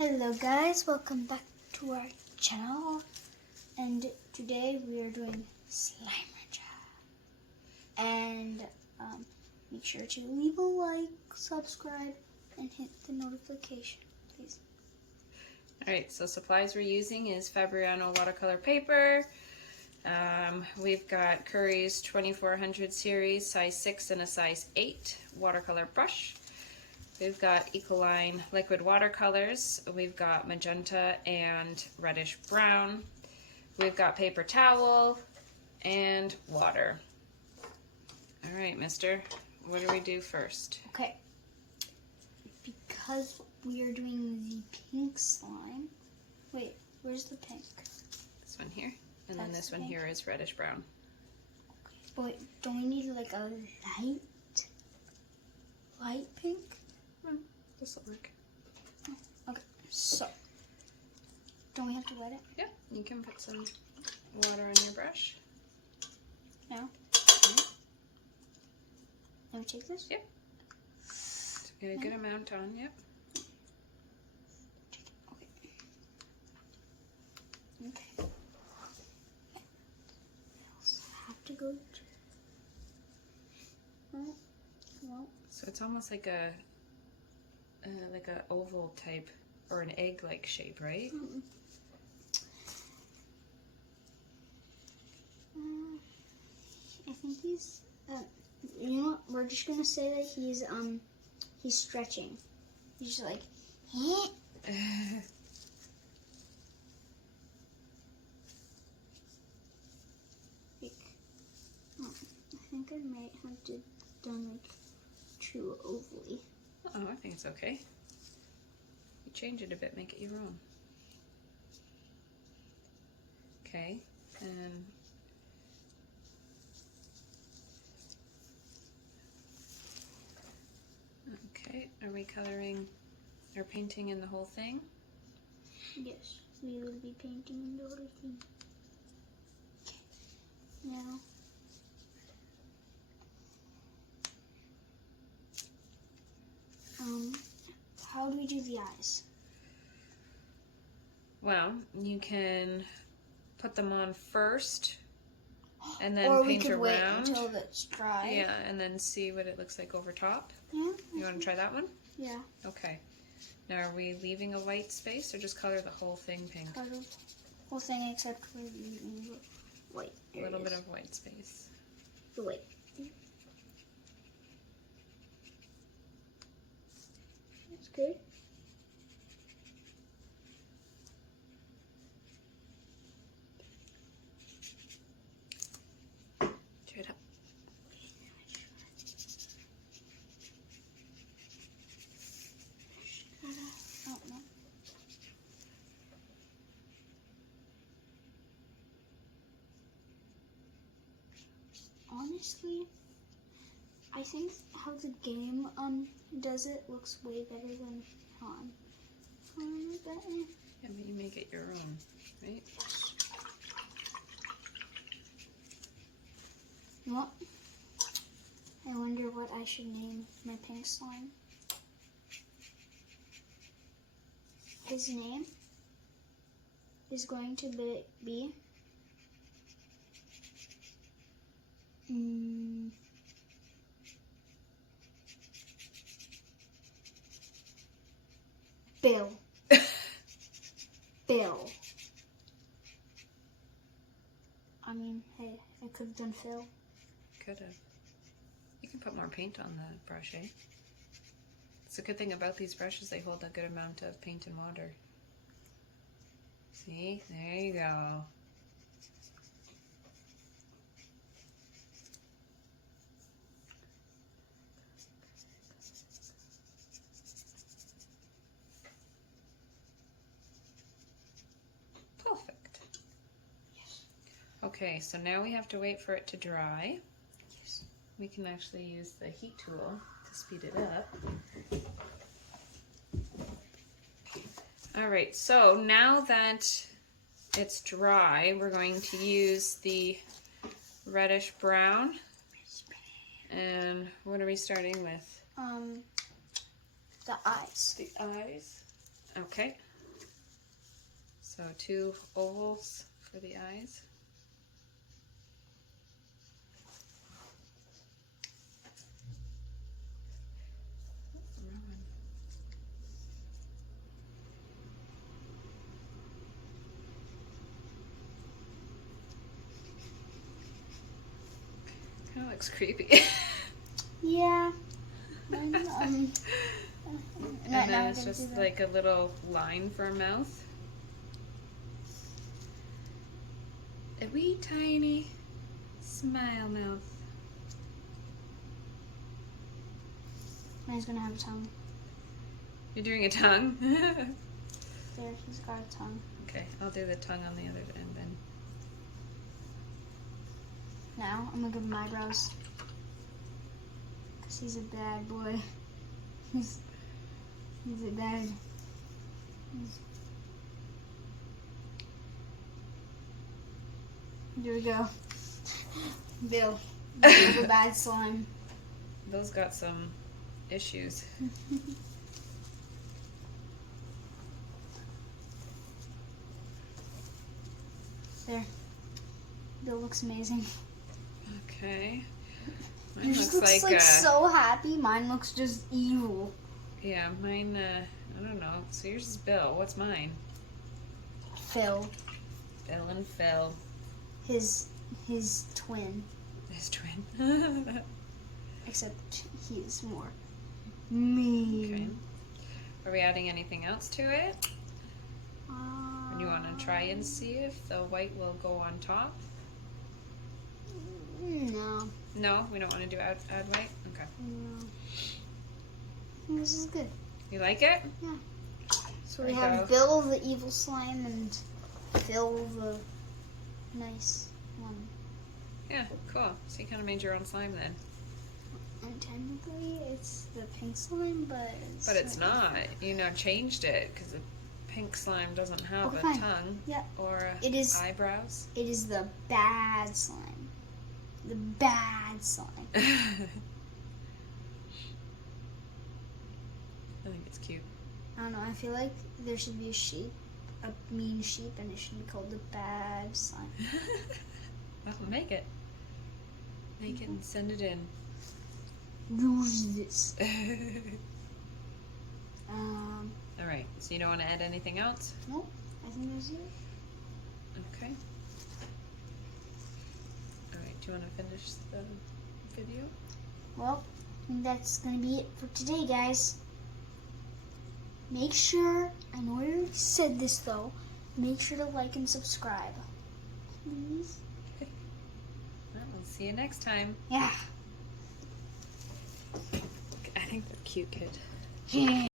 Hello guys, welcome back to our channel, and today we are doing slime Magenta. And make sure to leave a like, subscribe, and hit the notification, please. Alright, so supplies we're using is Fabriano watercolor paper. We've got Curry's 2400 series, size 6 and a size 8 watercolor brush. We've got Ecoline liquid watercolors. We've got Magenta and Reddish brown. We've got paper towel and water. Alright, mister, what do we do first? Okay, because we are doing the pink slime. Wait, where's the pink? This one here, and then this one pink. here is reddish brown. Okay. But wait, don't we need like a light pink? This will work. Okay, so don't we have to wet it? Yeah, you can put some water on your brush. No. Okay. Let me take this? Yep. Get a good amount on, yep. Okay. Have to go to... Well. So it's almost like a oval type or an egg-like shape, right? I think he's. You know what? We're just gonna say that he's stretching. He's just like. I think I might have to done like too ovally. Oh, I think it's okay. You change it a bit, make it your own. Okay, and okay, are we coloring or painting in the whole thing? Yes, we will be painting the whole thing. Okay. Now. How do we do the eyes? Well, you can put them on first and then or paint we could around. Wait until it's dry. Yeah, and then see what it looks like over top. Yeah. You want to try that one? Yeah. Okay. Now, are we leaving a white space or just color the whole thing pink? Color the whole thing except for leaving the white areas. A little bit of white space. The white. That's good. Cheer it up. Oh, no. Honestly, I think how the game does it looks way better than Han. Yeah, but you make it your own, right? What? I wonder what I should name my pink slime. His name is going to be Bill. Bill. I mean, hey, I could have done Phil. Could have. You can put more paint on the brush, eh? It's a good thing about these brushes, they hold a good amount of paint and water. See? There you go. Perfect. Yes. Okay, so now we have to wait for it to dry. Yes. We can actually use the heat tool to speed it up. Alright, so now that it's dry, we're going to use the reddish brown. And what are we starting with? The eyes. The eyes. Okay, So 2 ovals for the eyes. Kind of looks creepy. Yeah. And And then it's just like a little line for a mouth. A wee tiny smile mouth. Mine's gonna have a tongue. You're doing a tongue? There, he's got a tongue. Okay, I'll do the tongue on the other end then. Now I'm gonna give him eyebrows. Cause he's a bad boy. He's a bad. Here we go. Bill. Bill the bad slime. Those got some issues. There. Bill looks amazing. Okay. Mine Yours looks looks like so happy. Mine looks just evil. yeah, mine, I don't know. So yours is Bill. What's mine? Phil. Bill and Phil. His twin. His twin. Except he's more mean. Okay. Are we adding anything else to it? Or do you want to try and see if the white will go on top? No. No, we don't want to do add white? Okay. No. This is good. You like it? Yeah. So There we you have go. Bill the evil slime and Phil the nice one. Yeah, cool. So you kind of made your own slime then. And technically it's the pink slime, but But it's not. You know, changed it because the pink slime doesn't have Okay, a fine. tongue Yeah. or It is- eyebrows. It is the bad slime. The bad slime. I think it's cute. I don't know. I feel like there should be a sheep, a mean sheep, and it should be called the bad slime. Well, make it. Make it and send it in. Use this. All right. So you don't want to add anything else? Nope. I think that's it. Okay. All right. Do you want to finish the video? Well, I think that's gonna be it for today, guys. Make sure, I know I already said this though, make sure to like and subscribe. Please? Well, we'll see you next time. Yeah. I think they're cute, kid. Yeah.